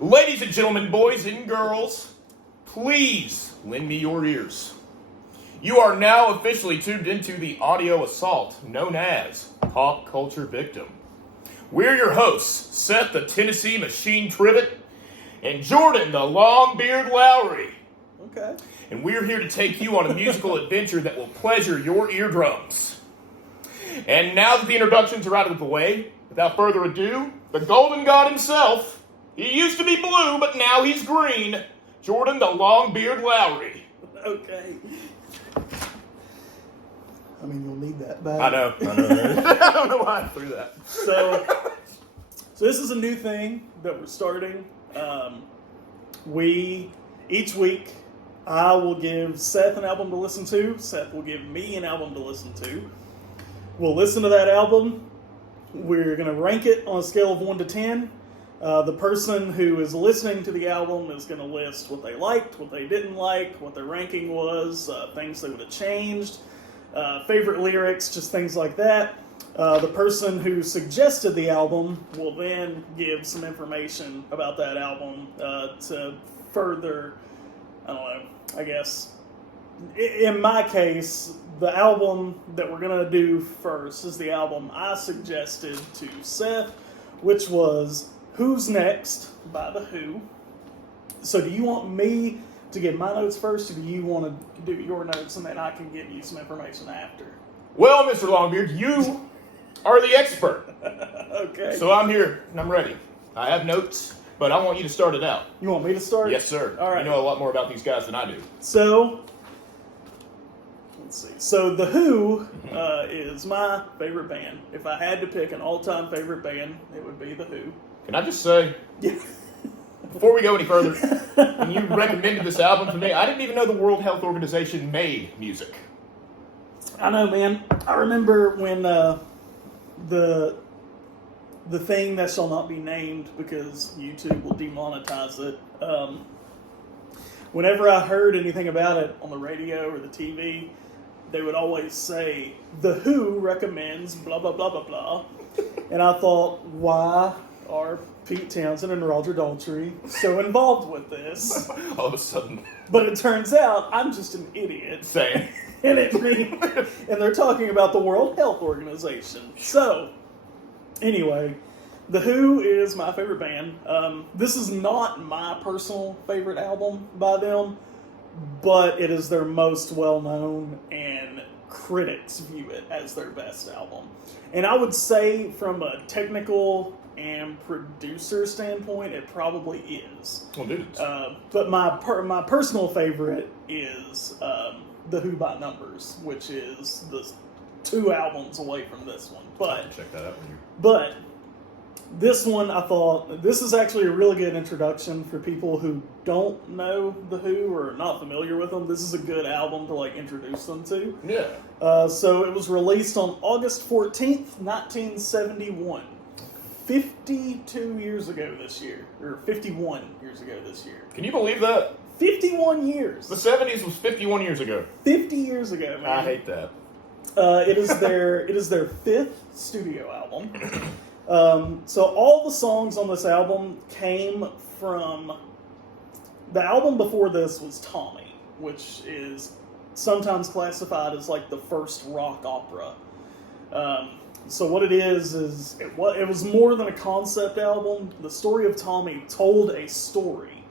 Ladies and gentlemen, boys and girls, please lend me your ears. You are now officially tuned into the audio assault known as Pop Culture Victim. We're your hosts, Seth the Tennessee Machine Trivet and Jordan the Longbeard Lowry. Okay. And we're here to take you on a musical adventure that will pleasure your eardrums. And now that the introductions are out of the way, without further ado, the Golden God himself, he used to be blue, but now he's green, Jordan the Longbeard Lowry. Okay. I mean, you'll need that back. I know. I don't know why I threw that. So this is a new thing that we're starting. Each week, I will give Seth an album to listen to. Seth will give me an album to listen to. We'll listen to that album. We're going to rank it on a scale of 1 to 10. The person who is listening to the album is going to list what they liked, what they didn't like, what their ranking was, things they would have changed, favorite lyrics, just things like that. The person who suggested the album will then give some information about that album to further, I don't know, I guess. In my case, the album that we're going to do first is the album I suggested to Seth, which was Who's Next by The Who. So do you want me to give my notes first, or do you want to do your notes and then I can give you some information after? Well, Mr. Longbeard, you are the expert. Okay. So I'm here and I'm ready. I have notes, but I want you to start it out. You want me to start? Yes, sir. All right. You know a lot more about these guys than I do. So, let's see. So The Who is my favorite band. If I had to pick an all-time favorite band, it would be The Who. Can I just say, Yeah. before we go any further, when you recommended this album to me, I didn't even know the World Health Organization made music. I know, man. I remember when the thing that shall not be named because YouTube will demonetize it. Whenever I heard anything about it on the radio or the TV, they would always say, The Who recommends blah, blah, blah, blah, blah. And I thought, why are Pete Townsend and Roger Daltrey so involved with this? All of a sudden. But it turns out I'm just an idiot. Same. And they're talking about the World Health Organization. So, anyway, The Who is my favorite band. This is not my personal favorite album by them, but it is their most well-known, and critics view it as their best album. And I would say from a technical and producer standpoint, it probably is. Well, dude. But my personal favorite is The Who by Numbers, which is the 2 albums away from this one. But check that out when you. But this one, I thought, this is actually a really good introduction for people who don't know The Who or are not familiar with them. This is a good album to introduce them to. Yeah. So it was released on August 14th, 1971. 52 years ago this year. Or 51 years ago this year. Can you believe that? 51 years. The 70s was 51 years ago. 50 years ago, man. I hate that. It is their 5th studio album. So all the songs on this album came from... The album before this was Tommy, which is sometimes classified as the first rock opera. So what it is it was more than a concept album. The story of Tommy told a story.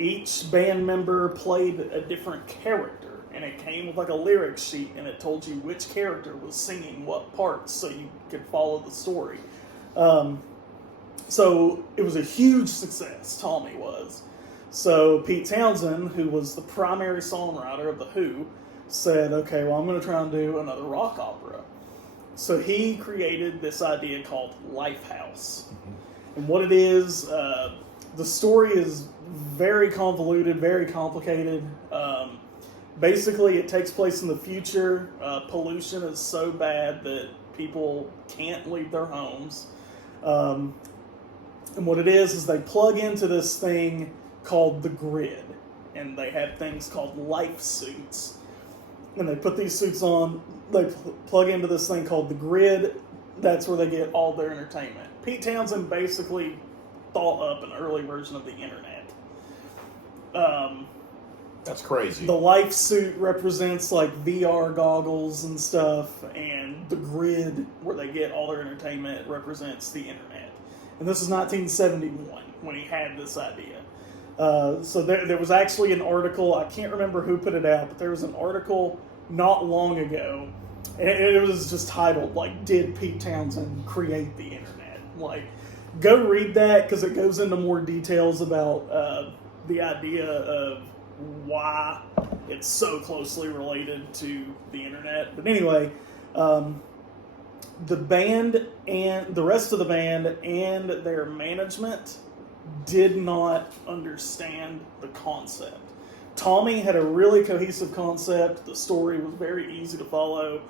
Each band member played a different character, and it came with a lyric sheet, and it told you which character was singing what parts, so you could follow the story. So it was a huge success, Tommy was. So Pete Townsend, who was the primary songwriter of The Who, said, okay, well, I'm going to try and do another rock opera. So he created this idea called Lifehouse. And what it is, the story is very convoluted, very complicated. Basically, it takes place in the future. Pollution is so bad that people can't leave their homes. And what it is they plug into this thing called the grid. And they have things called life suits. And they put these suits on, they plug into this thing called the grid. That's where they get all their entertainment. Pete Townsend basically thought up an early version of the internet. That's crazy. The life suit represents like VR goggles and stuff, and the grid where they get all their entertainment represents the internet. And this is 1971 when he had this idea. So there was actually an article, I can't remember who put it out, but there was an article not long ago, and it was just titled, like, Did Pete Townsend Create the Internet? Like, go read that, because it goes into more details about the idea of why it's so closely related to the internet. But anyway, the band and the rest of the band and their management did not understand the concept. Tommy had a really cohesive concept. The story was very easy to follow.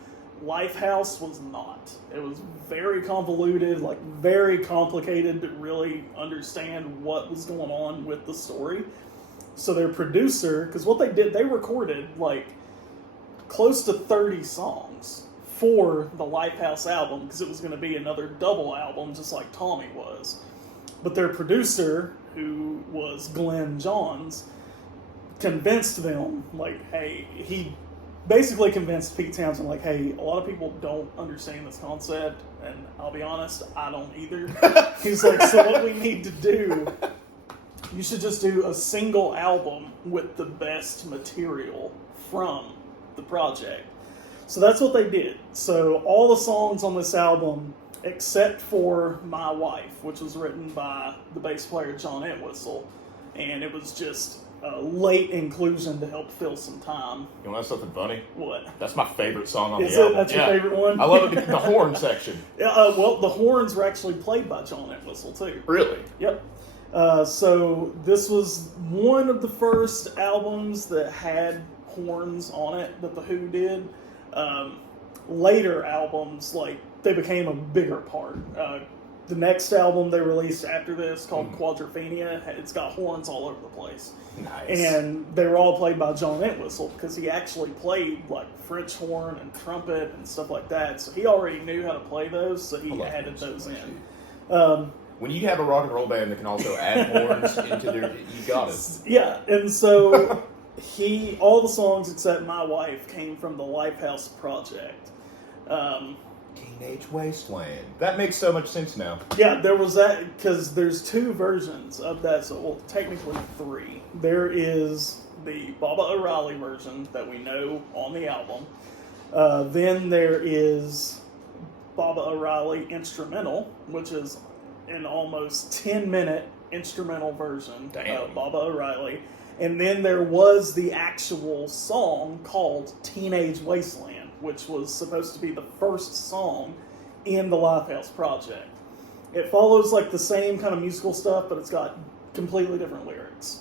Lifehouse was not. It was very convoluted, like very complicated to really understand what was going on with the story. So their producer, because what they did, they recorded like close to 30 songs for the Lifehouse album, because it was going to be another double album, just like Tommy was. But their producer, who was Glenn Johns, convinced them, like, hey, he basically convinced Pete Townsend, like, hey, a lot of people don't understand this concept, and I'll be honest, I don't either. He's like, so what we need to do, you should just do a single album with the best material from the project. So that's what they did. So all the songs on this album, except for My Wife, which was written by the bass player John Entwistle, and it was just a late inclusion to help fill some time. You want to know something funny? What? That's my favorite song on Is the album. That's your favorite one? I love it, the horn section. Yeah, well, the horns were actually played by John Entwistle, too. Really? Yep. So this was one of the first albums that had horns on it that The Who did. Later albums, like, they became a bigger part. The next album they released after this, called Quadrophenia, it's got horns all over the place. Nice. And they were all played by John Entwistle, because he actually played like French horn and trumpet and stuff like that. So he already knew how to play those, so he added those in. When you have a rock and roll band that can also add horns into their, you got it. Yeah, and so all the songs except My Wife came from the Lifehouse project. Teenage Wasteland. That makes so much sense now. Yeah, there was that, because there's two versions of that, so, well, technically three. There is the Baba O'Reilly version that we know on the album. Then there is Baba O'Reilly instrumental, which is an almost 10-minute instrumental version of Baba O'Reilly. And then there was the actual song called Teenage Wasteland, which was supposed to be the first song in the Lifehouse project. It follows like the same kind of musical stuff, but it's got completely different lyrics.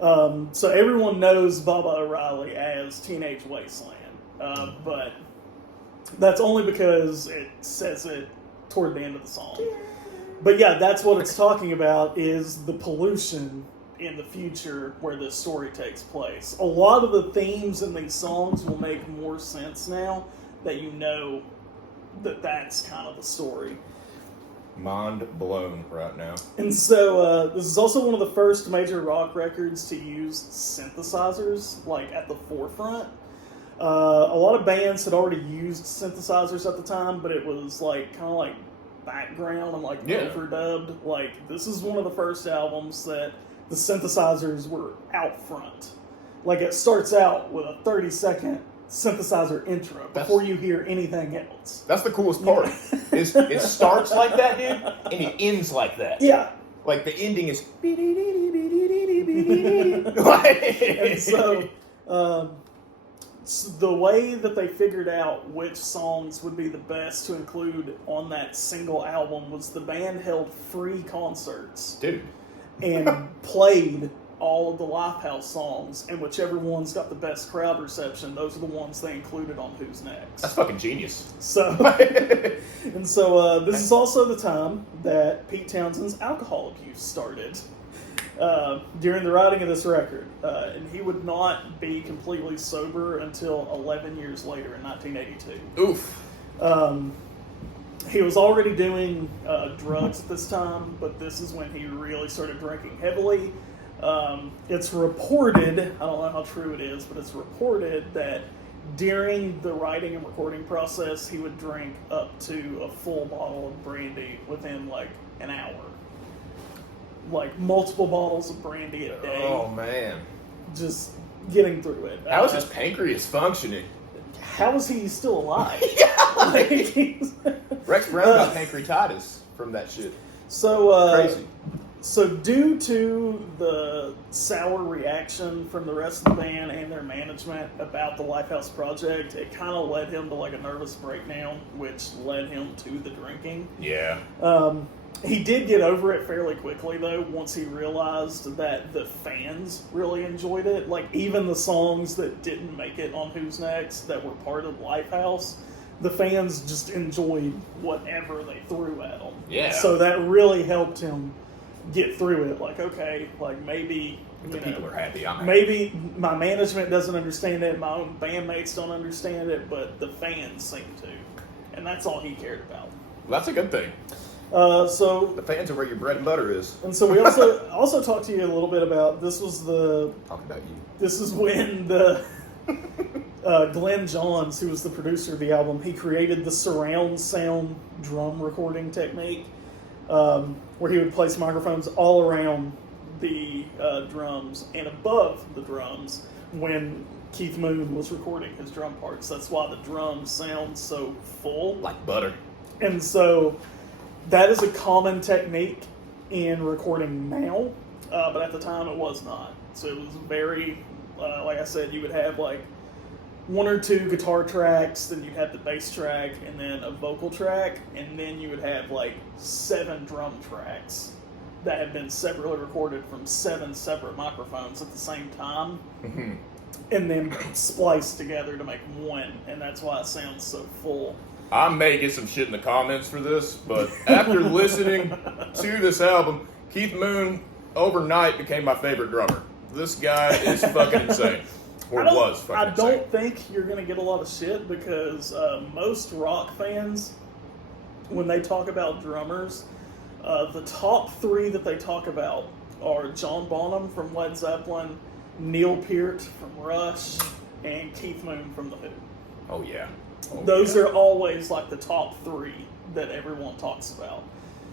So everyone knows Baba O'Reilly as Teenage Wasteland, but that's only because it says it toward the end of the song. But yeah, that's what it's talking about, is the pollution in the future where this story takes place. A lot of the themes in these songs will make more sense now that you know that that's kind of the story. Mind blown right now. And so this is also one of the first major rock records to use synthesizers, like, at the forefront. A lot of bands had already used synthesizers at the time, but it was like kind of like background and like overdubbed. Like, this is one of the first albums that the synthesizers were out front. Like, it starts out with a 30-second synthesizer intro before you hear anything else. That's the coolest part. Is it starts like that, dude, and it ends like that. Yeah. Like, the ending is... And so, the way that they figured out which songs would be the best to include on that single album was the band held free concerts. Dude. And played all of the Lifehouse songs, and whichever one's got the best crowd reception, those are the ones they included on Who's Next. That's fucking genius. So, this is also the time that Pete Townsend's alcohol abuse started during the writing of this record. And he would not be completely sober until 11 years later in 1982. Oof. he was already doing drugs at this time, but this is when he really started drinking heavily. It's reported, I don't know how true it is, but it's reported that during the writing and recording process, he would drink up to a full bottle of brandy within like an hour. Like multiple bottles of brandy a day. Oh, man. Just getting through it. How is his pancreas functioning? How is he still alive? Yeah, Rex Brown got pancreatitis from that shit. So, Crazy. So due to the sour reaction from the rest of the band and their management about the Lifehouse project, it kind of led him to like a nervous breakdown, which led him to the drinking. Yeah. He did get over it fairly quickly, though, once he realized that the fans really enjoyed it. Like, even the songs that didn't make it on Who's Next that were part of Lifehouse, the fans just enjoyed whatever they threw at them. Yeah. So that really helped him get through it. Like, okay, like maybe... The people are happy. I'm happy. Maybe my management doesn't understand it, my own bandmates don't understand it, but the fans seem to. And that's all he cared about. Well, that's a good thing. So The fans are where your bread and butter is. And so we also talked to you a little bit about this was Talk about you. this is when the Glenn Johns, who was the producer of the album, he created the surround sound drum recording technique, where he would place microphones all around the drums and above the drums when Keith Moon was recording his drum parts. That's why the drums sound so full. Like butter. And so that is a common technique in recording now, but at the time it was not. So it was very, like I said, you would have like one or two guitar tracks, then you'd have the bass track, and then a vocal track, and then you would have like 7 drum tracks that had been separately recorded from 7 separate microphones at the same time, and then spliced together to make one, and that's why it sounds so full. I may get some shit in the comments for this, but after listening to this album, Keith Moon overnight became my favorite drummer. This guy is fucking insane. Or was fucking insane. I don't think you're going to get a lot of shit because most rock fans, when they talk about drummers, the top 3 that they talk about are John Bonham from Led Zeppelin, Neil Peart from Rush, and Keith Moon from The Who. Oh, yeah. Those are always like the top 3 that everyone talks about.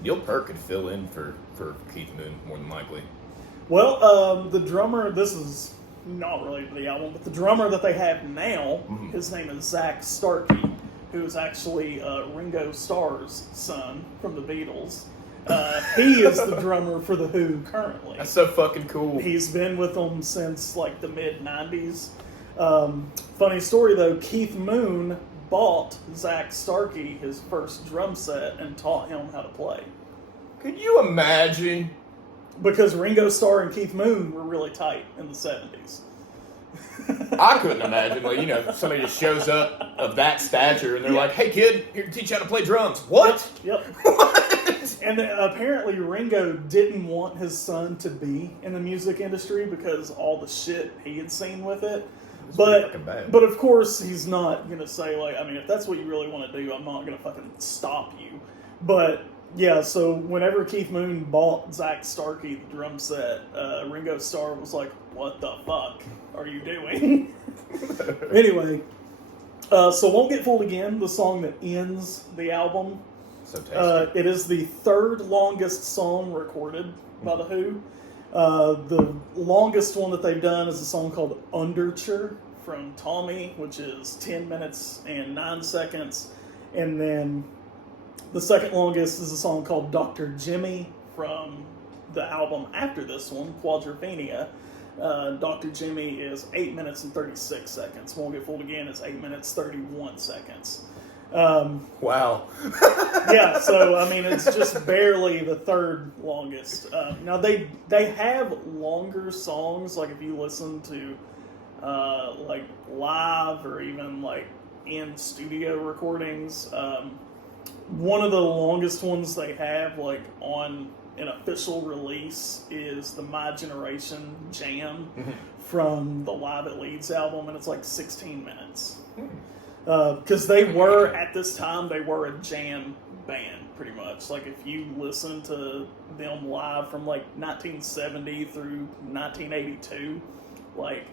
Neil Peart could fill in for Keith Moon, more than likely. Well, the drummer, this is not related to the album, but the drummer that they have now, his name is Zach Starkey, who is actually Ringo Starr's son from the Beatles. He is the drummer for The Who currently. That's so fucking cool. He's been with them since like the mid-90s. Funny story though, Keith Moon bought Zach Starkey his first drum set and taught him how to play. Could you imagine? Because Ringo Starr and Keith Moon were really tight in the 70s. I couldn't imagine, like, you know, somebody just shows up of that stature and they're like, hey kid, here to teach you how to play drums. What? Yep. What? And apparently Ringo didn't want his son to be in the music industry because all the shit he had seen with it. But of course he's not going to say, like, I mean, if that's what you really want to do, I'm not going to fucking stop you. But yeah, so whenever Keith Moon bought Zach Starkey the drum set, Ringo Starr was like, what the fuck are you doing? Anyway, so Won't Get Fooled Again, the song that ends the album. So tasty. It is the 3rd longest song recorded by The Who. The longest one that they've done is a song called Underture from Tommy, which is 10 minutes and 9 seconds. And then the second longest is a song called Dr. Jimmy from the album after this one, Quadrophenia. Dr. Jimmy is 8 minutes and 36 seconds. Won't Get Fooled Again is 8 minutes 31 seconds. Wow. Yeah, so I mean it's just barely the 3rd longest. Now they have longer songs, like if you listen to like live or even like in studio recordings. One of the longest ones they have, like on an official release, is the My Generation Jam from the Live at Leeds album, and it's like 16 minutes. Because they were, at this time, they were a jam band, pretty much. Like, if you listen to them live from, like, 1970 through 1982, like,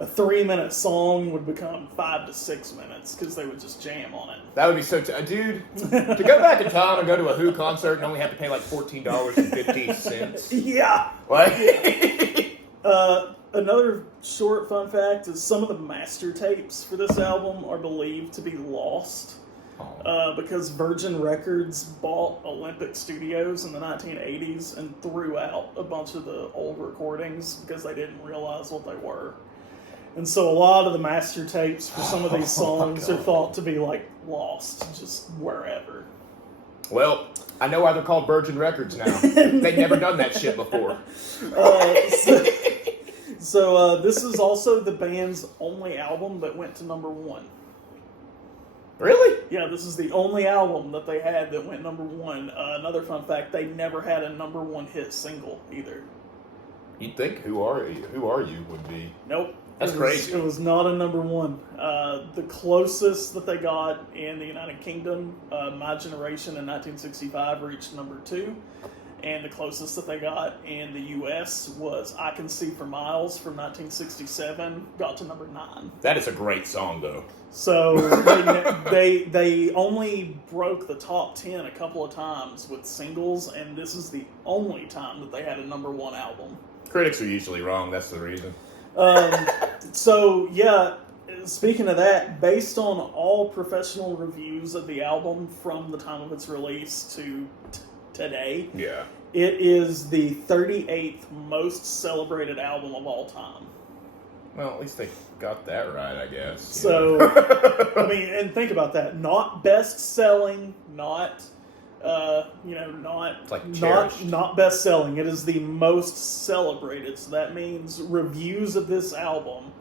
a 3-minute song would become 5 to 6 minutes because they would just jam on it. That would be so... dude, to go back in time and go to a Who concert and only have to pay like $14.50. Yeah. Like... Another short fun fact is some of the master tapes for this album are believed to be lost because Virgin Records bought Olympic Studios in the 1980s and threw out a bunch of the old recordings because they didn't realize what they were. And so a lot of the master tapes for some of these songs are thought to be, like, lost just wherever. Well, I know why they're called Virgin Records now. They've never done that shit before. So this is also the band's only album that went to number 1. Really? Yeah, this is the only album that they had that went number 1. Another fun fact, they never had a number 1 hit single either. You'd think Who Are You would be. Nope. That's crazy. It was not a number 1. The closest that they got in the United Kingdom, My Generation in 1965 reached number 2. And the closest that they got in the U.S. was I Can See for Miles from 1967, got to number 9. That is a great song, though. So they only broke the top 10 a couple of times with singles, and this is the only time that they had a number 1 album. Critics are usually wrong, that's the reason. So, yeah, speaking of that, based on all professional reviews of the album from the time of its release to today, yeah, it is the 38th most celebrated album of all time. Well, at least they got that right, I guess. So, I mean, and think about that. Not best-selling, not not best-selling. It is the most celebrated. So that means reviews of this album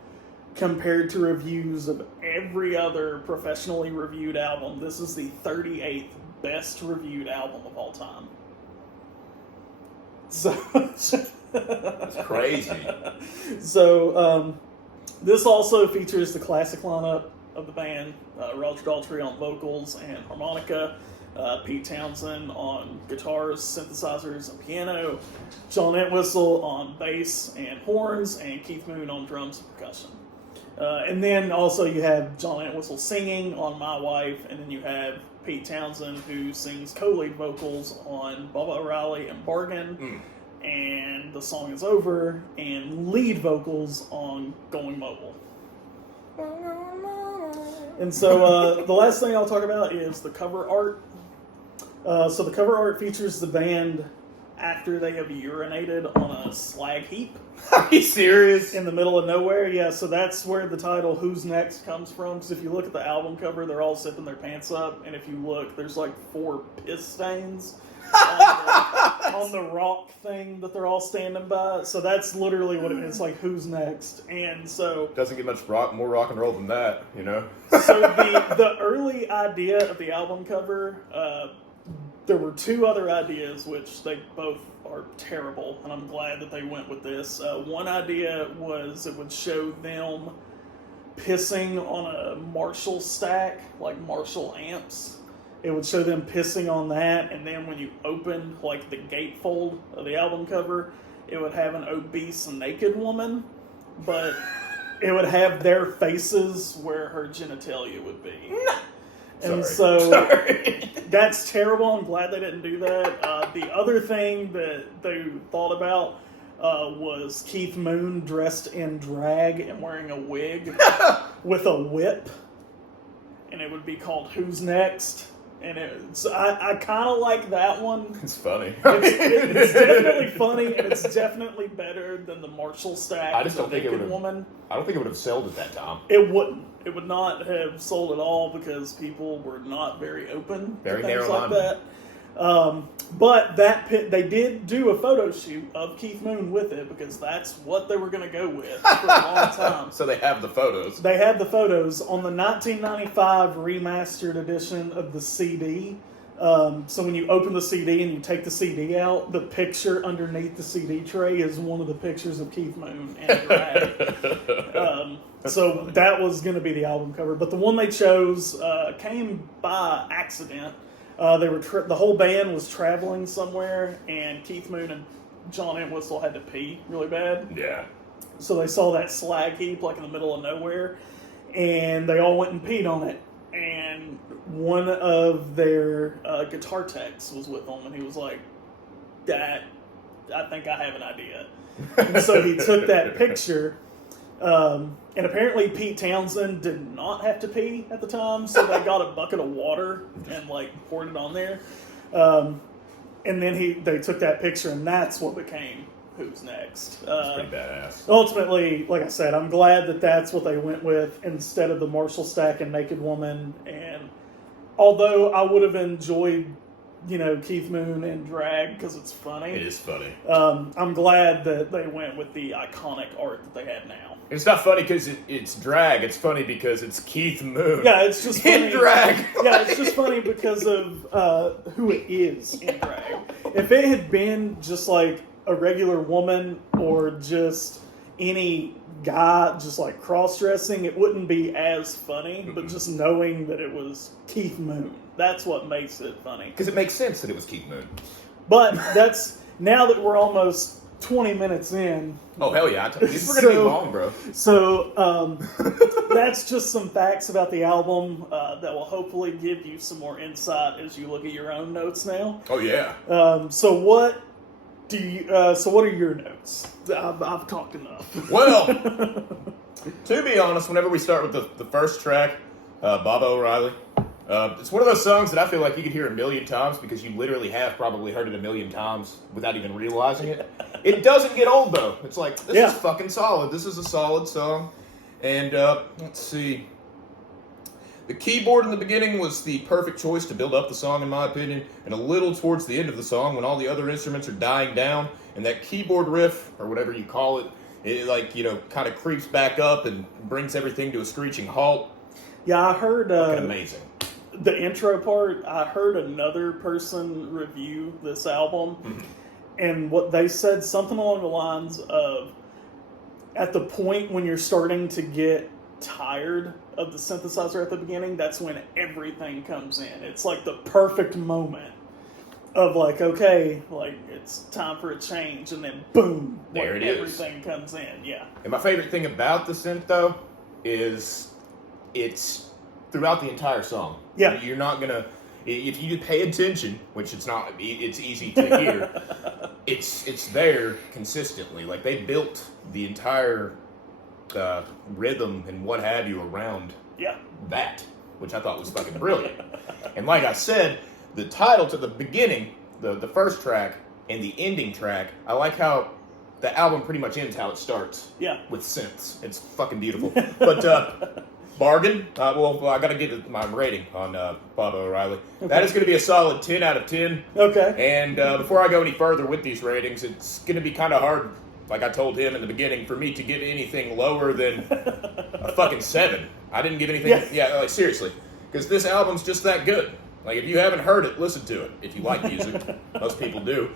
compared to reviews of every other professionally reviewed album, this is the 38th best reviewed album of all time. So that's crazy. So this also features the classic lineup of the band: Roger Daltrey on vocals and harmonica, Pete Townsend on guitars, synthesizers, and piano, John Entwistle on bass and horns, and Keith Moon on drums and percussion. And then also you have John Entwistle singing on My Wife, and then you have Pete Townsend, who sings co-lead vocals on Bubba O'Reilly and Bargain, and The Song Is Over, and lead vocals on Going Mobile. And so the last thing I'll talk about is the cover art. So the cover art features the band after they have urinated on a slag heap. Are you serious? In the middle of nowhere, yeah. So that's where the title "Who's Next" comes from. Because if you look at the album cover, they're all zipping their pants up, and if you look, there's like 4 piss stains on the rock thing that they're all standing by. So that's literally what it is. It's like "Who's Next," and so doesn't get much more rock and roll than that, you know. So the early idea of the album cover, there were 2 other ideas which they both are terrible, and I'm glad that they went with this. One idea was it would show them pissing on a Marshall stack, like Marshall amps. It would show them pissing on that, and then when you opened like the gatefold of the album cover, it would have an obese naked woman, but it would have their faces where her genitalia would be. And that's terrible. I'm glad they didn't do that. The other thing that they thought about was Keith Moon dressed in drag and wearing a wig with a whip. And it would be called "Who's Next?" And I kind of like that one. It's funny. It's definitely funny, and it's definitely better than the Marshall stack. I just don't think it would have. Woman. I don't think it would have sold at that time. It wouldn't. It would not have sold at all because people were not very open to things like that. But they did do a photo shoot of Keith Moon with it because that's what they were going to go with for a long time. So they have the photos. They have the photos on the 1995 remastered edition of the CD. So when you open the CD and you take the CD out, the picture underneath the CD tray is one of the pictures of Keith Moon and drag. So that was going to be the album cover. But the one they chose came by accident. They were the whole band was traveling somewhere, and Keith Moon and John Entwistle had to pee really bad. Yeah. So they saw that slag heap like in the middle of nowhere, and they all went and peed on it. And one of their guitar techs was with them, and he was like, "Dad, I think I have an idea." And so he took that picture, and apparently Pete Townsend did not have to pee at the time, so they got a bucket of water and like poured it on there. And then they took that picture, and that's what became Who's Next. That's pretty badass. Ultimately, like I said, I'm glad that that's what they went with instead of the Marshall Stack and Naked Woman. And although I would have enjoyed, Keith Moon and Drag because it's funny. It is funny. I'm glad that they went with the iconic art that they have now. It's not funny because it's drag. It's funny because it's Keith Moon. Yeah, it's just funny. In drag. Yeah, it's just funny because of who it is in drag. If it had been just like a regular woman or just any guy just like cross-dressing, it wouldn't be as funny. But just knowing that it was Keith Moon, that's what makes it funny. Because it makes sense that it was Keith Moon. But now that we're almost 20 minutes in. Oh, hell yeah. These were going to be long, bro. So that's just some facts about the album that will hopefully give you some more insight as you look at your own notes now. Oh, yeah. So what are your notes? I've talked enough. Well, to be honest, whenever we start with the first track, Baba O'Reilly, it's one of those songs that I feel like you could hear a million times because you literally have probably heard it a million times without even realizing it. It doesn't get old, though. It's like, this is fucking solid. This is a solid song. And, let's see. The keyboard in the beginning was the perfect choice to build up the song, in my opinion. And a little towards the end of the song, when all the other instruments are dying down, and that keyboard riff, or whatever you call it, kind of creeps back up and brings everything to a screeching halt. Yeah, I heard... Fucking amazing. The intro part, I heard another person review this album, and what they said, something along the lines of, at the point when you're starting to get tired of the synthesizer at the beginning, that's when everything comes in. It's like the perfect moment of like, okay, like it's time for a change, and then boom, there it is. Everything comes in, yeah. And my favorite thing about the synth, though, is it's throughout the entire song. Yeah. You're not gonna, if you pay attention, which it's easy to hear, it's there consistently. Like, they built the entire rhythm and what have you around that, which I thought was fucking brilliant. And like I said, the title to the beginning, the first track, and the ending track, I like how the album pretty much ends how it starts. Yeah. With synths. It's fucking beautiful. But, Bargain. I got to give it my rating on Baba O'Reilly. Okay. That is going to be a solid 10 out of 10. Okay. And before I go any further with these ratings, it's going to be kind of hard, like I told him in the beginning, for me to give anything lower than a fucking 7. I didn't give anything. Yeah, like seriously. Because this album's just that good. Like, if you haven't heard it, listen to it. If you like music. Most people do.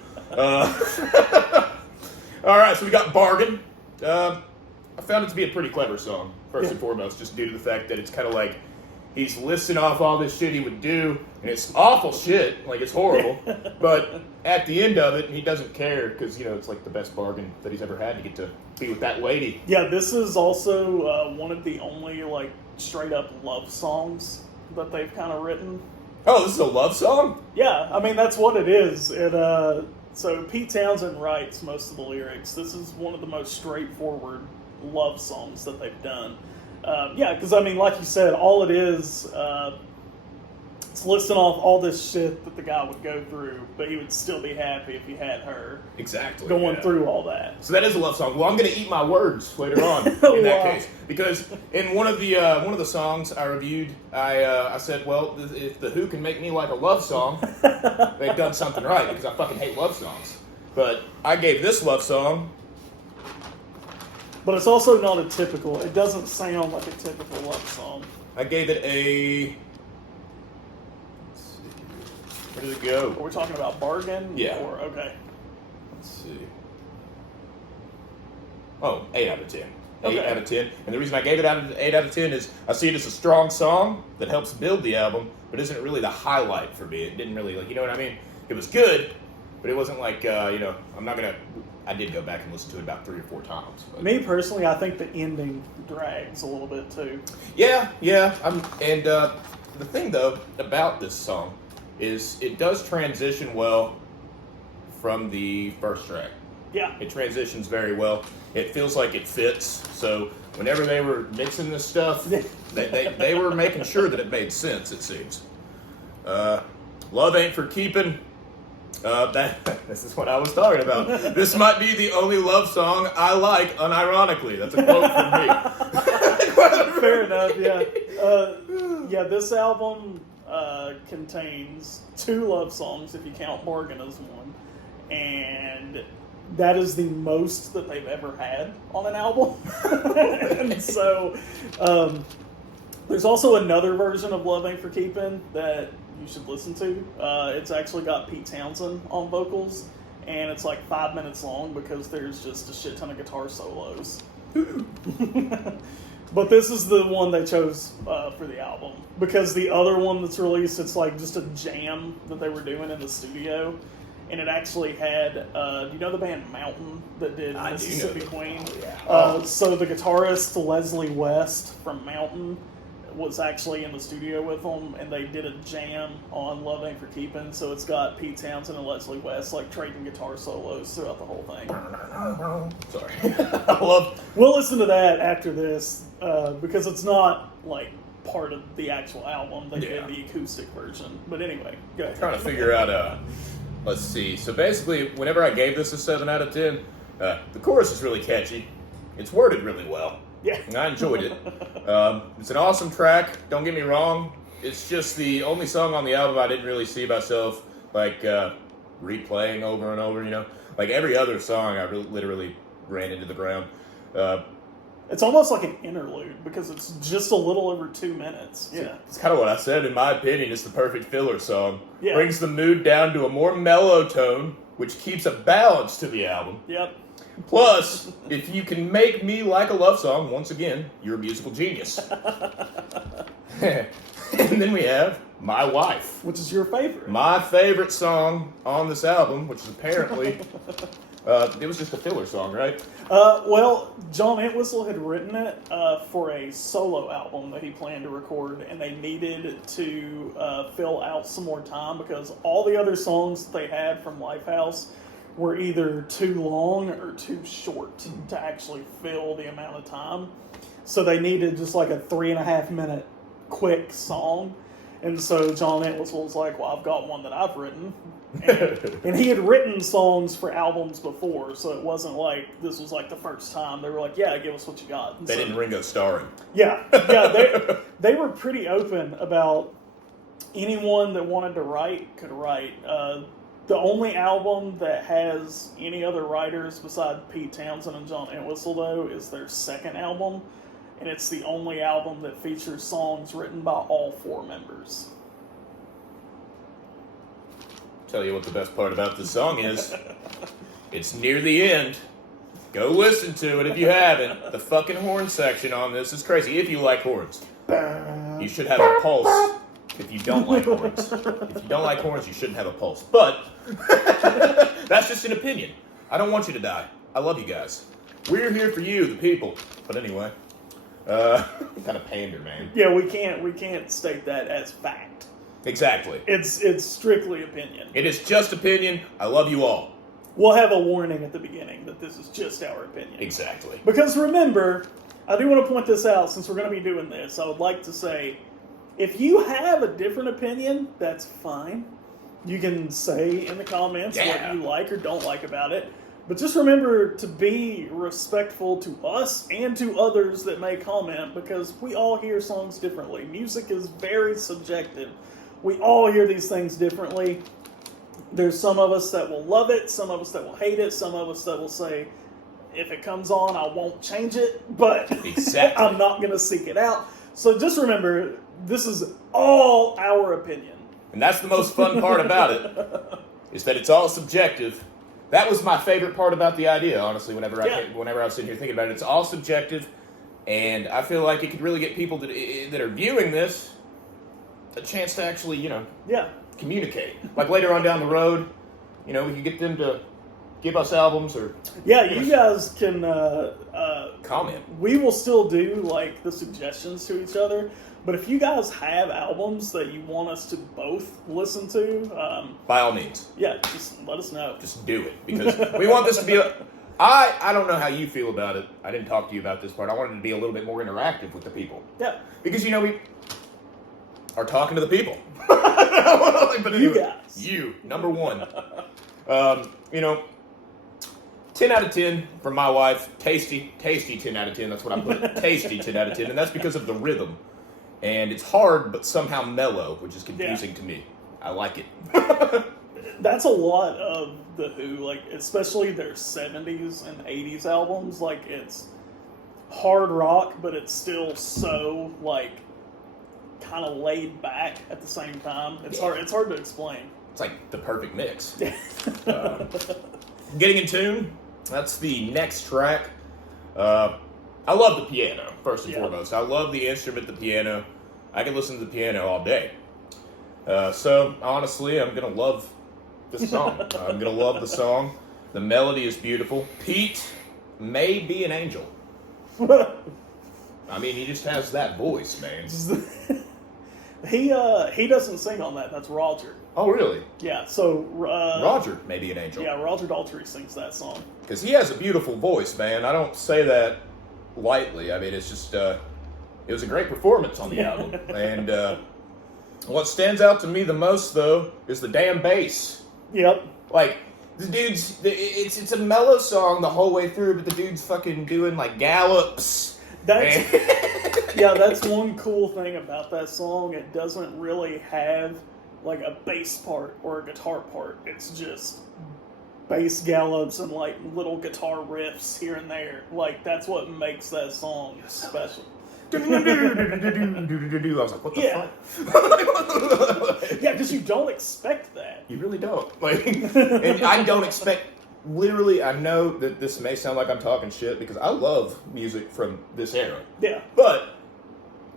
All right, so we got Bargain. I found it to be a pretty clever song, first and foremost, just due to the fact that it's kind of like he's listing off all this shit he would do, and it's awful shit, like it's horrible, but at the end of it, he doesn't care, because, it's like the best bargain that he's ever had to get to be with that lady. Yeah, this is also one of the only, like, straight-up love songs that they've kind of written. Oh, this is a love song? Yeah, I mean, that's what it is. So Pete Townsend writes most of the lyrics. This is one of the most straightforward love songs that they've done. Because I mean, like you said, all it is, it's listing off all this shit that the guy would go through, but he would still be happy if he had her. Exactly. Going through all that. So that is a love song. Well, I'm going to eat my words later on in that case, because in one of the songs I reviewed, I said, well, if the Who can make me like a love song, they've done something right, because I fucking hate love songs. But I gave this love song. But it's also not a typical. It doesn't sound like a typical love song. I gave it a. Let's see. Where did it go? Are we talking about Bargain? Yeah. Okay. Let's see. Oh, 8 out of 10. 8 Okay. out of 10. And the reason I gave it 8 out of 10 is I see it as a strong song that helps build the album, but isn't really the highlight for me. It didn't really, like, you know what I mean? It was good, but it wasn't like, I'm not going to, I did go back and listen to it about 3 or 4 times. But. Me personally, I think the ending drags a little bit too. Yeah. The thing, though, about this song is it does transition well from the first track. Yeah. It transitions very well. It feels like it fits. So whenever they were mixing this stuff, they were making sure that it made sense, it seems. Love Ain't For Keeping. This is what I was talking about. This might be the only love song I like, unironically. That's a quote from me. Fair enough, yeah. This album contains 2 love songs, if you count Morgan as one. And that is the most that they've ever had on an album. And so, there's also another version of Love Ain't For Keeping that you should listen to. It's actually got Pete Townsend on vocals, and it's like 5 minutes long because there's just a shit ton of guitar solos. But this is the one they chose for the album, because the other one that's released, it's like just a jam that they were doing in the studio, and it actually had, do you know the band Mountain that did Mississippi Queen? So the guitarist Leslie West from Mountain was actually in the studio with them, and they did a jam on Love Ain't For Keeping. So it's got Pete Townsend and Leslie West like trading guitar solos throughout the whole thing. Sorry. We'll listen to that after this because it's not like part of the actual album. They did the acoustic version. But anyway, go ahead. Trying to figure out, let's see. So basically, whenever I gave this a 7 out of 10, the chorus is really catchy. It's worded really well. Yeah. I enjoyed it. It's an awesome track. Don't get me wrong. It's just the only song on the album I didn't really see myself like replaying over and over. You know, like every other song, I literally ran into the ground. It's almost like an interlude because it's just a little over 2 minutes. Yeah. It's kind of what I said. In my opinion, it's the perfect filler song. Yeah. Brings the mood down to a more mellow tone, which keeps a balance to the album. Yep. Plus, if you can make me like a love song, once again, you're a musical genius. And then we have My Wife. Which is your favorite? My favorite song on this album, which is apparently, it was just a filler song, right? Well, John Entwistle had written it for a solo album that he planned to record, and they needed to fill out some more time because all the other songs that they had from Lifehouse were either too long or too short to actually fill the amount of time. So they needed just like a 3.5 minute quick song. So John Entwistle was like, well, I've got one that I've written. And he had written songs for albums before, so it wasn't like this was like the first time. They were like, yeah, give us what you got. And They didn't Ringo starring. Yeah, they were pretty open about anyone that wanted to write could write. The only album that has any other writers besides Pete Townsend and John Entwistle, though, is their second album. And it's the only album that features songs written by all 4 members. Tell you what the best part about this song is. It's near the end. Go listen to it if you haven't. The fucking horn section on this is crazy. If you like horns. You should have a pulse. If you don't like horns. If you don't like horns, you shouldn't have a pulse. But that's just an opinion. I don't want you to die. I love you guys. We're here for you, the people. But anyway, kind of pander, man. Yeah, we can't state that as fact. Exactly. It's strictly opinion. It is just opinion. I love you all. We'll have a warning at the beginning that this is just our opinion. Exactly. Because remember, I do want to point this out since we're going to be doing this. I would like to say, if you have a different opinion, that's fine. You can say in the comments what you like or don't like about it. But just remember to be respectful to us and to others that may comment, because we all hear songs differently. Music is very subjective. We all hear these things differently. There's some of us that will love it, some of us that will hate it, some of us that will say, if it comes on, I won't change it, but exactly. I'm not going to seek it out. So just remember, this is all our opinion. And that's the most fun part about it, is that it's all subjective. that was my favorite part about the idea, honestly, whenever Yeah. whenever I was sitting here thinking about it. It's all subjective, and I feel like it could really get people that are viewing this a chance to actually, Yeah. communicate. Like later on down the road, we could get them to give us albums or Yeah, you guys can comment. we will still do like the suggestions to each other, but if you guys have albums that you want us to both listen to, By all means, yeah, just let us know. just do it, because we want this to be I don't know how you feel about it. I didn't talk to you about this part. I wanted it to be a little bit more interactive with the people. Yeah. Because, we are talking to the people. But anyway, You guys. You, number one. 10 out of 10 from my wife. Tasty 10 out of 10. That's what I put. Tasty 10 out of 10. And that's because of the rhythm. And it's hard, but somehow mellow, which is confusing to me. I like it. That's a lot of the Who, like especially their 70s and 80s albums. Like it's hard rock, but it's still so like kind of laid back at the same time. It's hard to explain. It's like the perfect mix. Getting in Tune, that's the next track. I love the piano, first and foremost. I love the instrument, the piano. I can listen to the piano all day. So, honestly, I'm going to love this song. I'm going to love the song. The melody is beautiful. Pete may be an angel. I mean, he just has that voice, man. He doesn't sing on that. That's Roger. Oh, really? Yeah, so... Roger may be an angel. Yeah, Roger Daltrey sings that song. Because he has a beautiful voice, man. I don't say that lightly. I mean, it's just... it was a great performance on the album. And what stands out to me the most, though, is the damn bass. Yep. Like, the dude's... It's a mellow song the whole way through, but the dude's fucking doing, like, gallops. That's one cool thing about that song. It doesn't really have like a bass part or a guitar part. It's just bass gallops and like little guitar riffs here and there. Like that's what makes that song special. I was like, what the fuck? Yeah, because you don't expect that. You really don't. Like, and I don't expect... Literally, I know that this may sound like I'm talking shit because I love music from this era. Yeah. But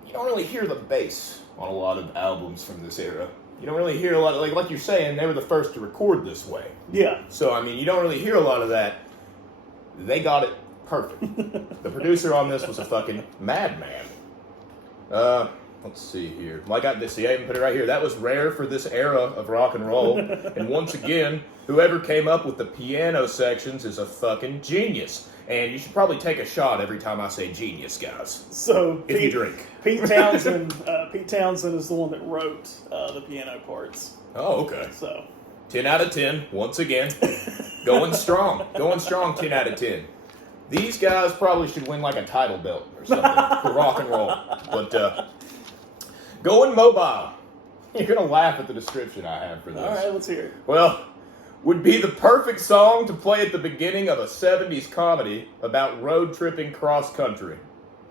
you don't really hear the bass on a lot of albums from this era. You don't really hear a lot of, like you're saying, they were the first to record this way. Yeah. So, I mean, you don't really hear a lot of that. They got it perfect. The producer on this was a fucking madman. Let's see here. Well, I got this. See, I even put it right here. That was rare for this era of rock and roll. And once again, whoever came up with the piano sections is a fucking genius. And you should probably take a shot every time I say genius, guys. So if you drink. Pete Townsend is the one that wrote the piano parts. Oh, okay. So 10 out of 10, once again. Going strong. 10 out of 10. These guys probably should win like a title belt or something for rock and roll. But going mobile. You're going to laugh at the description I have for this. All right, let's hear it. Well, would be the perfect song to play at the beginning of a 70s comedy about road tripping cross country.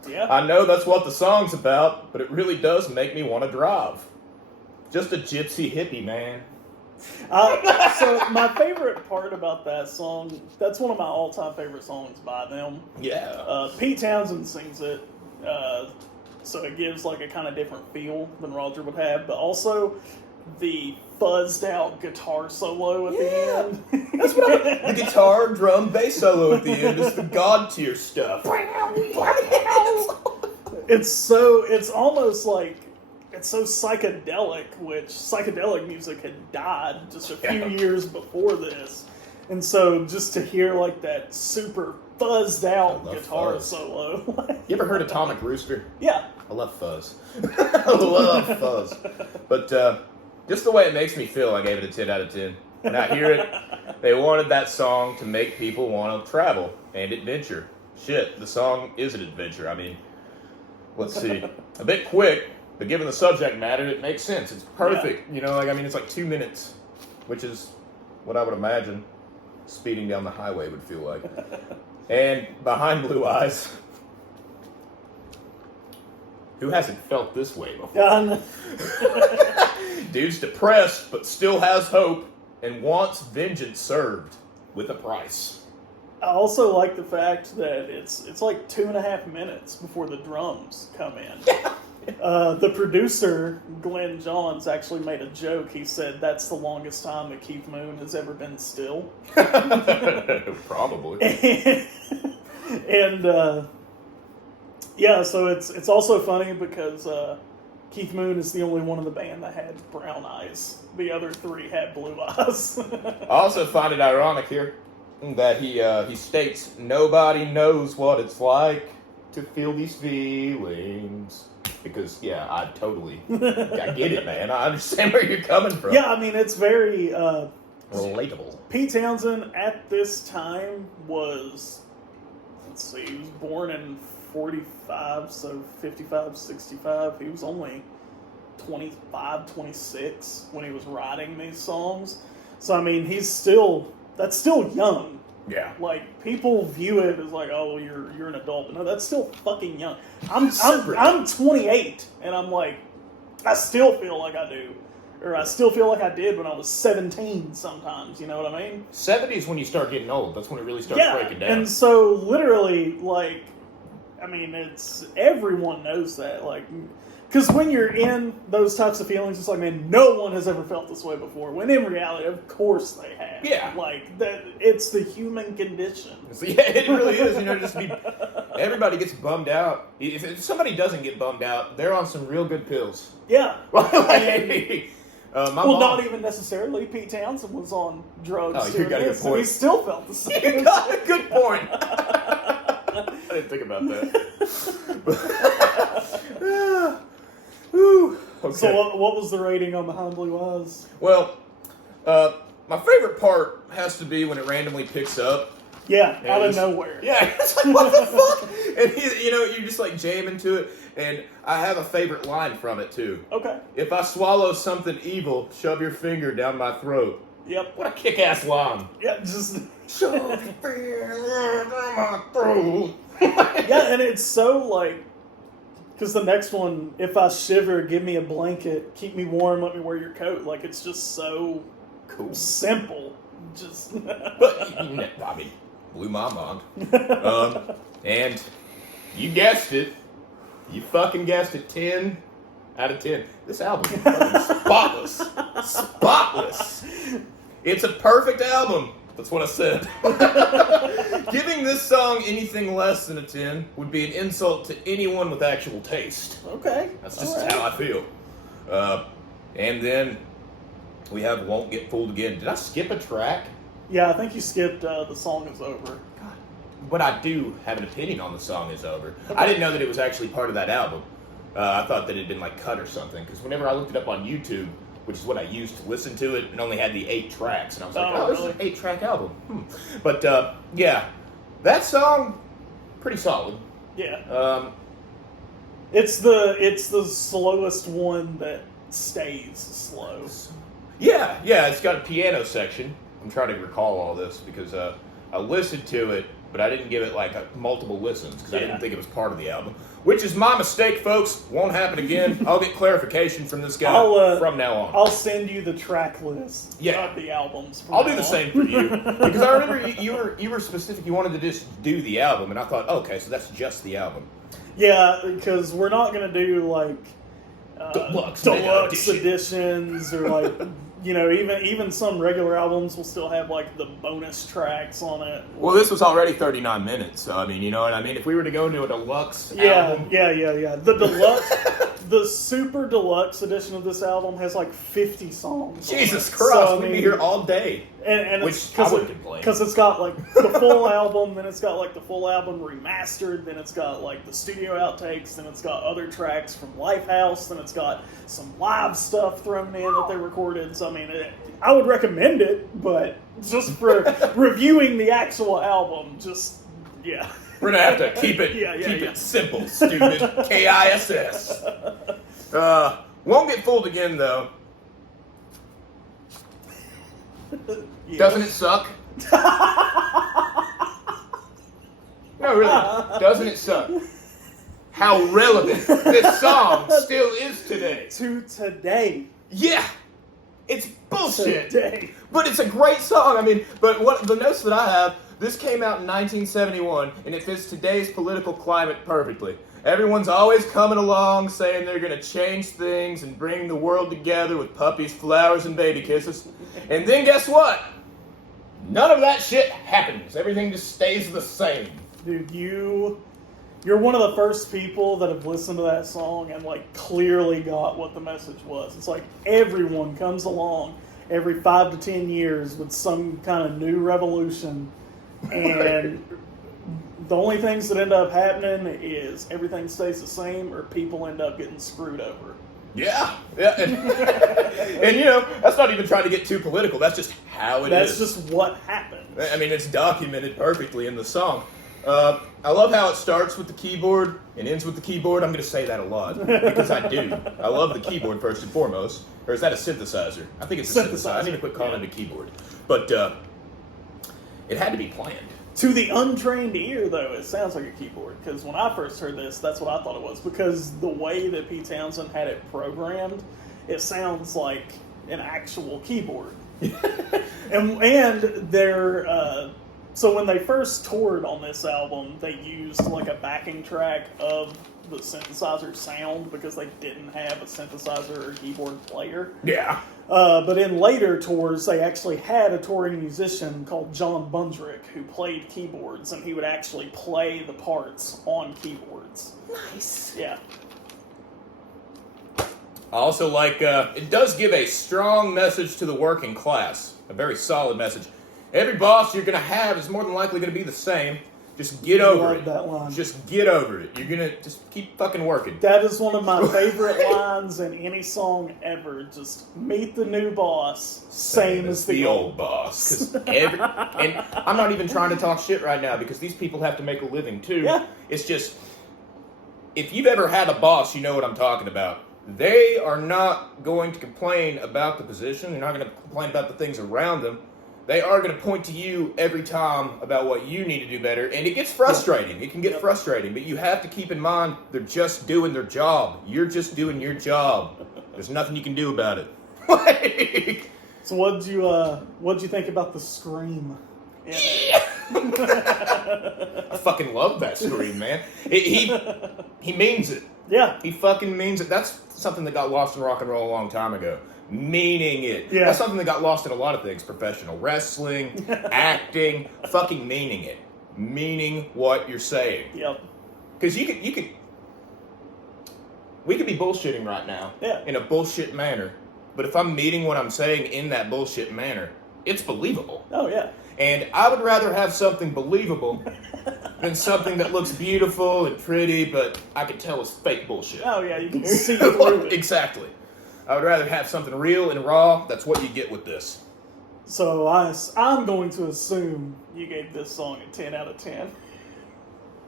Yeah. I know that's what the song's about, but it really does make me want to drive. Just a gypsy hippie, man. So my favorite part about that song, that's one of my all-time favorite songs by them. Yeah. Pete Townsend sings it, so it gives like a kind of different feel than Roger would have, but also the fuzzed out guitar solo at the end. That's what the guitar, drum, bass solo at the end is the God tier stuff. It's almost like it's so psychedelic, which psychedelic music had died just a few years before this. And so just to hear like that super fuzzed out guitar fuzz. solo. You ever heard Atomic Rooster? Yeah. I love fuzz. I love fuzz. But just the way it makes me feel, I gave it a 10 out of 10. When I hear it, they wanted that song to make people want to travel and adventure. Shit, the song is an adventure. I mean, let's see. A bit quick, but given the subject matter, it makes sense. It's perfect. Yeah. It's like 2 minutes, which is what I would imagine speeding down the highway would feel like. And Behind Blue Eyes. Who hasn't felt this way before? Dude's depressed, but still has hope and wants vengeance served. with a price. I also like the fact that it's like 2.5 minutes before the drums come in. The producer, Glenn Johns, actually made a joke. He said that's the longest time that Keith Moon has ever been still. Probably. And yeah, so it's also funny because Keith Moon is the only one in the band that had brown eyes. The other three had blue eyes. I also find it ironic here that he states nobody knows what it's like to feel these feelings. Because, yeah, I get it, man. I understand where you're coming from. Yeah, I mean, it's very... relatable. Pete Townsend at this time was, let's see, he was born in 45, so 55, 65. He was only 25, 26 when he was writing these songs. So, I mean, that's still young. Yeah. Like, people view it as like, oh, you're an adult. But no, that's still fucking young. I'm 28, and I'm like, I still feel like I do. Or I still feel like I did when I was 17 sometimes, you know what I mean? 70 is when you start getting old. That's when it really starts breaking down. And so, literally, like, I mean, everyone knows that. Like, because when you're in those types of feelings, it's like, man, no one has ever felt this way before. When in reality, of course they have. Yeah. Like, that, it's the human condition. So, yeah, it really is. Everybody gets bummed out. If somebody doesn't get bummed out, they're on some real good pills. Yeah. Mom, not even necessarily. Pete Townsend was on drugs. Oh, you got a good point. He still felt the same. You got a good point. I didn't think about that. Okay. So what was the rating on Behind Blue Eyes? Well, my favorite part has to be when it randomly picks up. Yeah, out of nowhere. Yeah, it's like, what the fuck? And you just like jam into it. And I have a favorite line from it too. Okay. If I swallow something evil, shove your finger down my throat. Yep. What a kick-ass line. Yeah, just shove your finger down my throat. Yeah, and it's so like, because the next one, if I shiver, give me a blanket, keep me warm, let me wear your coat. Like, it's just so cool, simple. Just, but I mean, blew my mind. And you guessed it. You fucking guessed it. 10 out of 10. This album is fucking spotless. Spotless. It's a perfect album. That's what I said. Giving this song anything less than a 10 would be an insult to anyone with actual taste. Okay. That's just how I feel. And then we have Won't Get Fooled Again. Did I skip a track? Yeah, I think you skipped The Song Is Over. God. But I do have an opinion on The Song Is Over. Okay. I didn't know that it was actually part of that album. I thought that it had been like cut or something. Because whenever I looked it up on YouTube, which is what I used to listen to it, and only had the 8 tracks. And I was like, this is an 8-track album. But, yeah, that song, pretty solid. Yeah. It's the slowest one that stays slow. Yeah, it's got a piano section. I'm trying to recall all this because I listened to it, but I didn't give it like multiple listens because I didn't think it was part of the album. Which is my mistake, folks. Won't happen again. I'll get clarification from this guy from now on. I'll send you the track list of the albums. I'll do the same for you. Because I remember you were specific. You wanted to just do the album. And I thought, okay, so that's just the album. Yeah, because we're not going to do like deluxe editions or like... You know, even some regular albums will still have, like, the bonus tracks on it. Well, this was already 39 minutes, so, I mean, you know what I mean? If we were to go into a deluxe album... Yeah. The deluxe... the super deluxe edition of this album has, like, 50 songs. Jesus Christ, so, we'd be here all day. And which I would complain. Because it's got, like, the full album, then it's got, like, the full album remastered, then it's got, like, the studio outtakes, then it's got other tracks from Lifehouse, then it's got some live stuff thrown in that they recorded. So, I mean, I would recommend it, but just for reviewing the actual album, yeah. We're going to have to keep it it simple, stupid. KISS. Won't Get Fooled Again, though. Yes. Doesn't it suck? No, really. Doesn't it suck? How relevant this song still is today. To today. Yeah. It's bullshit. Today. But it's a great song. I mean, but what the notes that I have, this came out in 1971, and it fits today's political climate perfectly. Everyone's always coming along saying they're going to change things and bring the world together with puppies, flowers, and baby kisses. And then guess what? None of that shit happens. Everything just stays the same. Dude, you're one of the first people that have listened to that song and like clearly got what the message was. It's like everyone comes along every 5 to 10 years with some kind of new revolution, and the only things that end up happening is everything stays the same or people end up getting screwed over. Yeah. And you know, that's not even trying to get too political. That's just how it is. That's just what happens. I mean, it's documented perfectly in the song. I love how it starts with the keyboard and ends with the keyboard. I'm going to say that a lot because I do. I love the keyboard first and foremost. Or is that a synthesizer? I think it's a synthesizer. I need to quit calling it a keyboard. But it had to be planned. To the untrained ear, though, it sounds like a keyboard. Because when I first heard this, that's what I thought it was. Because the way that Pete Townsend had it programmed, it sounds like an actual keyboard. and they're... So when they first toured on this album, they used like a backing track of the synthesizer sound because they didn't have a synthesizer or keyboard player. Yeah. But in later tours, they actually had a touring musician called John Bundrick who played keyboards, and he would actually play the parts on keyboards. Nice. Yeah. I also like, it does give a strong message to the working class. A very solid message. Every boss you're going to have is more than likely going to be the same. Just get over it. That line. Just get over it. You're going to just keep fucking working. That is one of my favorite lines in any song ever. Just meet the new boss, same as the old boss. And I'm not even trying to talk shit right now because these people have to make a living too. Yeah. It's just, if you've ever had a boss, you know what I'm talking about. They are not going to complain about the position. They're not going to complain about the things around them. They are going to point to you every time about what you need to do better, and it gets frustrating. It can get frustrating, but you have to keep in mind they're just doing their job. You're just doing your job. There's nothing you can do about it. So what'd you think about the scream? Yeah. I fucking love that scream, man. He means it. Yeah. He fucking means it. That's something that got lost in rock and roll a long time ago. Meaning it. Yeah. That's something that got lost in a lot of things. Professional wrestling, acting, fucking meaning it. Meaning what you're saying. Yep. Because we could be bullshitting right now. Yeah. In a bullshit manner. But if I'm meaning what I'm saying in that bullshit manner, it's believable. Oh, yeah. And I would rather have something believable than something that looks beautiful and pretty, but I can tell is fake bullshit. Oh, yeah, you can see through it. Exactly. I would rather have something real and raw. That's what you get with this. So I'm going to assume you gave this song a 10 out of 10.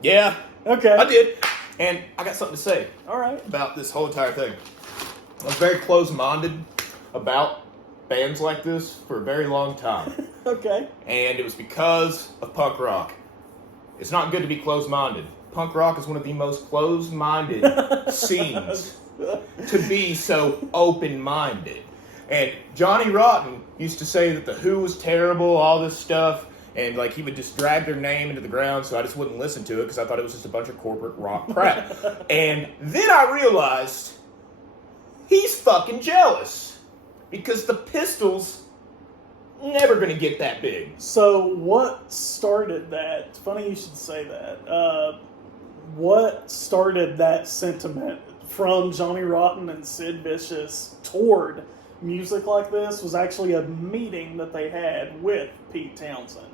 Yeah. Okay. I did. And I got something to say. All right. About this whole entire thing. I was very close-minded about bands like this for a very long time. Okay. And it was because of punk rock. It's not good to be closed-minded. Punk rock is one of the most closed-minded scenes to be so open-minded. And Johnny Rotten used to say that The Who was terrible, all this stuff, and like he would just drag their name into the ground, so I just wouldn't listen to it because I thought it was just a bunch of corporate rock crap. And then I realized he's fucking jealous because the Pistols never going to get that big. So what started that? It's funny you should say that. What started that sentiment from Johnny Rotten and Sid Vicious toward music like this was actually a meeting that they had with Pete Townsend.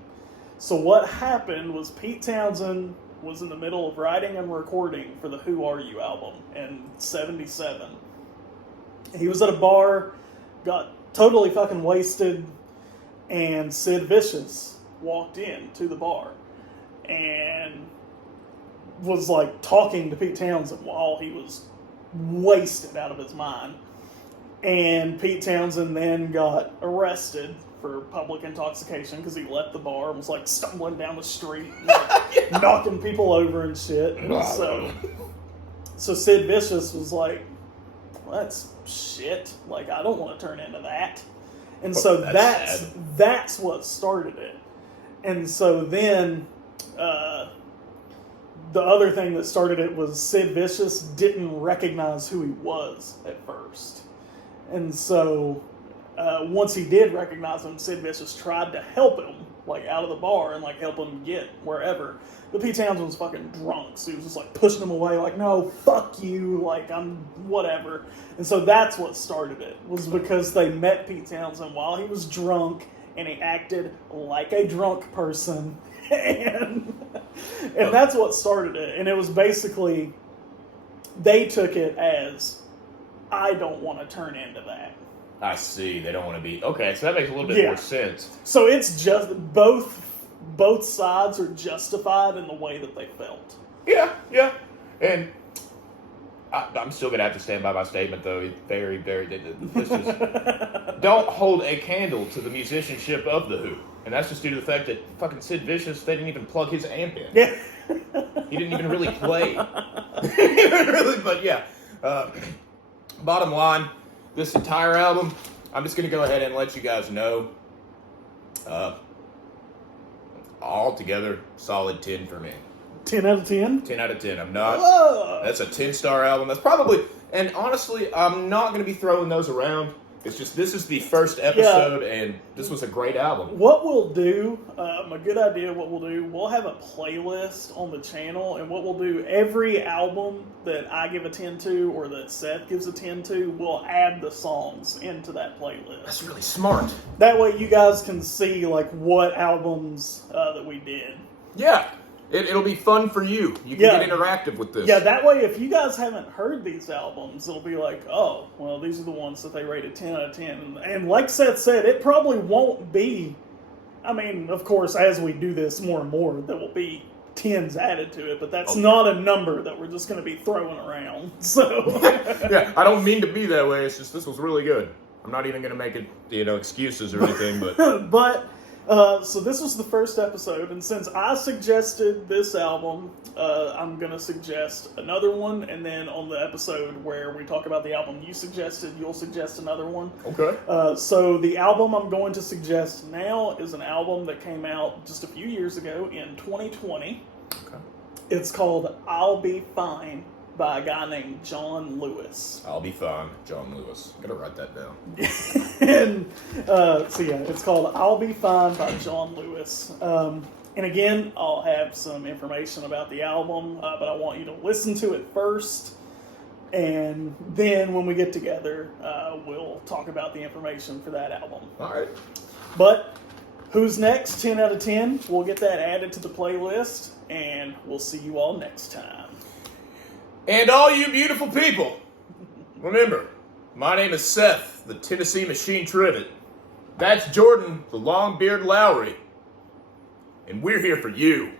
So what happened was Pete Townsend was in the middle of writing and recording for the Who Are You album in '77. He was at a bar, got totally fucking wasted, and Sid Vicious walked in to the bar and was like talking to Pete Townsend while he was wasted out of his mind. And Pete Townsend then got arrested for public intoxication because he left the bar and was like stumbling down the street, like, knocking people over and shit. So Sid Vicious was like, well, that's shit. Like, I don't want to turn into that. And so that's sad. that's what started it. And so then the other thing that started it was Sid Vicious didn't recognize who he was at first. And so once he did recognize him, Sid Vicious tried to help him, like, out of the bar and, like, help him get wherever. But Pete Townsend was fucking drunk, so he was just, like, pushing him away, like, no, fuck you, like, I'm whatever. And so that's what started it, was because they met Pete Townsend while he was drunk, and he acted like a drunk person, and that's what started it. And it was basically, they took it as, I don't want to turn into that. I see. They don't want to be... Okay, so that makes a little bit more sense. So it's just, both sides are justified in the way that they felt. Yeah. And I'm still going to have to stand by my statement, though. Very, very... This is... Don't hold a candle to the musicianship of The Who. And that's just due to the fact that fucking Sid Vicious, they didn't even plug his amp in. Yeah. He didn't even really play. But yeah. Bottom line, this entire album, I'm just going to go ahead and let you guys know. Altogether, solid 10 for me. 10 out of 10? 10 out of 10. I'm not... That's a 10-star album. That's probably... And honestly, I'm not going to be throwing those around. It's just, this is the first episode, and this was a great album. What we'll do, a good idea what we'll do, we'll have a playlist on the channel, and what we'll do, every album that I give a 10 to, or that Seth gives a 10 to, we'll add the songs into that playlist. That's really smart. That way you guys can see, like, what albums that we did. Yeah. It'll be fun for you. You can get interactive with this. Yeah, that way if you guys haven't heard these albums, it'll be like, oh, well, these are the ones that they rated 10 out of 10. And like Seth said, it probably won't be, I mean, of course, as we do this more and more, there will be 10s added to it, but that's not a number that we're just going to be throwing around. So yeah, I don't mean to be that way. It's just, this was really good. I'm not even going to make it, excuses or anything, but... But... so this was the first episode, and since I suggested this album, I'm going to suggest another one, and then on the episode where we talk about the album you suggested, you'll suggest another one. Okay. So the album I'm going to suggest now is an album that came out just a few years ago in 2020. Okay. It's called I'll Be Fine by a guy named John Lewis. I'll Be Fine, John Lewis. I'm going to write that down. And so yeah, it's called I'll Be Fine by John Lewis. And again, I'll have some information about the album, but I want you to listen to it first. And then when we get together, we'll talk about the information for that album. All right. But who's next? 10 out of 10. We'll get that added to the playlist, and we'll see you all next time. And all you beautiful people, remember, my name is Seth, the Tennessee Machine Trivet. That's Jordan, the Long-Beard Lowry. And we're here for you.